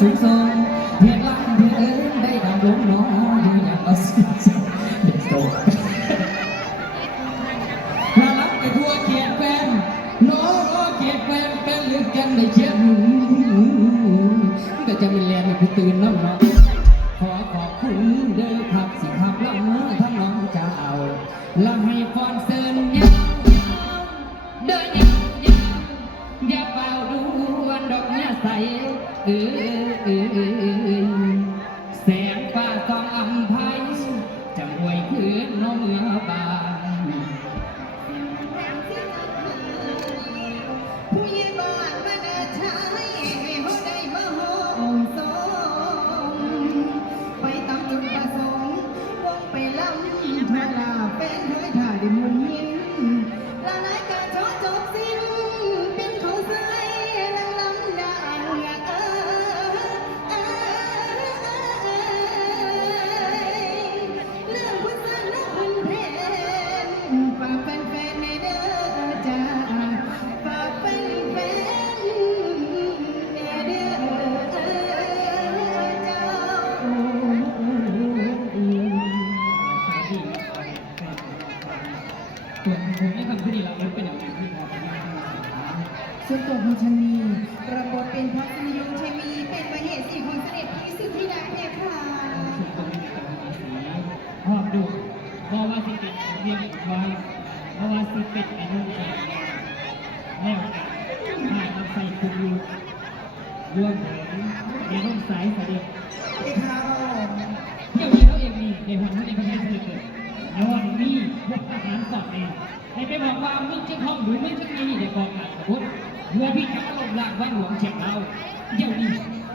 สูงส่งเพียงลำเพียงเอิญได้ดำลงน้องอยู่อย่างเอาสิเด็กโตน่ารักไปทั่วเขียนแฟนน้องก็เขียนแฟนเป็นหรือกันในเชียนก็จะมีแรงให้ตื่นน้ำเนาะขอขอบคุณเด้อครับสิครับละเมื่อทั้งน้องเจ้าละให้ฟอนเซินยาวเดินยาวอย่าเป่าดูวันดอกเนี้ยใสแสงฟ้าส่องอำไพจะหวยคืนน้องเมื่อบานผู้ใหญ่บ้านมาเดินชายให้เขาได้มาห้องสองไปตามจุดประสงค์วงไปลำทาลาเป็นเฮ้ยถ่ายได้มุนยินละลายการชดจบสิ้นเป็นเขาใส่ลังลำดังเรื่องผู้สร้างนักพันเพนฝากแฟนๆในเด้อจ้าฝากแฟนๆในเด้อเจ้าส่วนผมไม่ทำที่นี่เราเป็นอย่างอื่นที่พอจะได้ ส่วนตัวของฉันนี่รับบทเป็นพระสนิยมชัยมีเป็นมเหสีของเสด็จพี่สุทธิดาเพคะ สุดตรงนี้เป็นสีหอบดูเพราะว่าสิเป็นเรียนไว้เพราะว่าสิเป็นอนุชาแล้วผ่านมาใส่คุมรวมถึงในห้องสายเสด็จ เพคะพระองค์ เที่ยวนี้เขาเองมีในวันนี้ประเทศเกิดในวันนี้พวกทหารสอดเองในไปบอกว่ามึงจะห้องหรือมึงจะมีในกองการพุทธเพื่อพี่จะลงหลักไว้หลวงเชียงเราเดี๋ยวนี้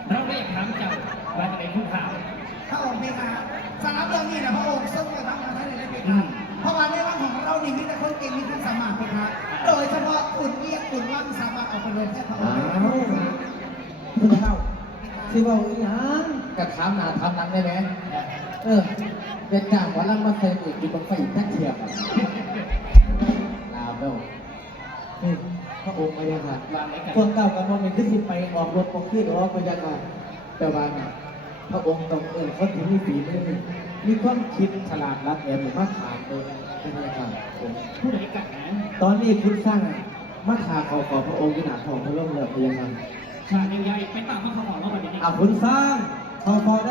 เราได้ถามเจ้าว่าจะเป็นผู้ข่าว พระองค์เพคะสำหรับเรื่องนี้นะพระองค์ทรงกระทำมาได้เลยเพคะเพราะว่าในร่างของเรานี่มีแต่คนเก่งมีคนสามารถเพคะโดยเฉพาะอุ่นเอียงอุ่นว่างสามารถเอาไปเลยแค่พระองค์ คุณเท่าที่บอกอีหยังกระถามหนาถามหลังได้ไหมเป็นจ้างวันลังมาใส่อีกกินบังไฟแท็กเทียบลาเบลนี่พระองค์มายังค่ะพวกเก่ากับพวกนี้ขึ้นไปออกรถปกขึ้นหรือว่าพยังค่ะแต่ว่าพระองค์ต้องคนที่มีฝีมือมีความคิดฉลาดรัดแหลมหรือมาถามเลยเป็นยังไงครับผม ผู้ใดกัดนะ ตอนนี้คุณสร้างมาถาขอพระองค์ที่หนาทองพระร่มเลยพยังค่ะ ชาเดียวยายไปตามมาเขาบอกเราแบบนี้ คุณสร้างขอได้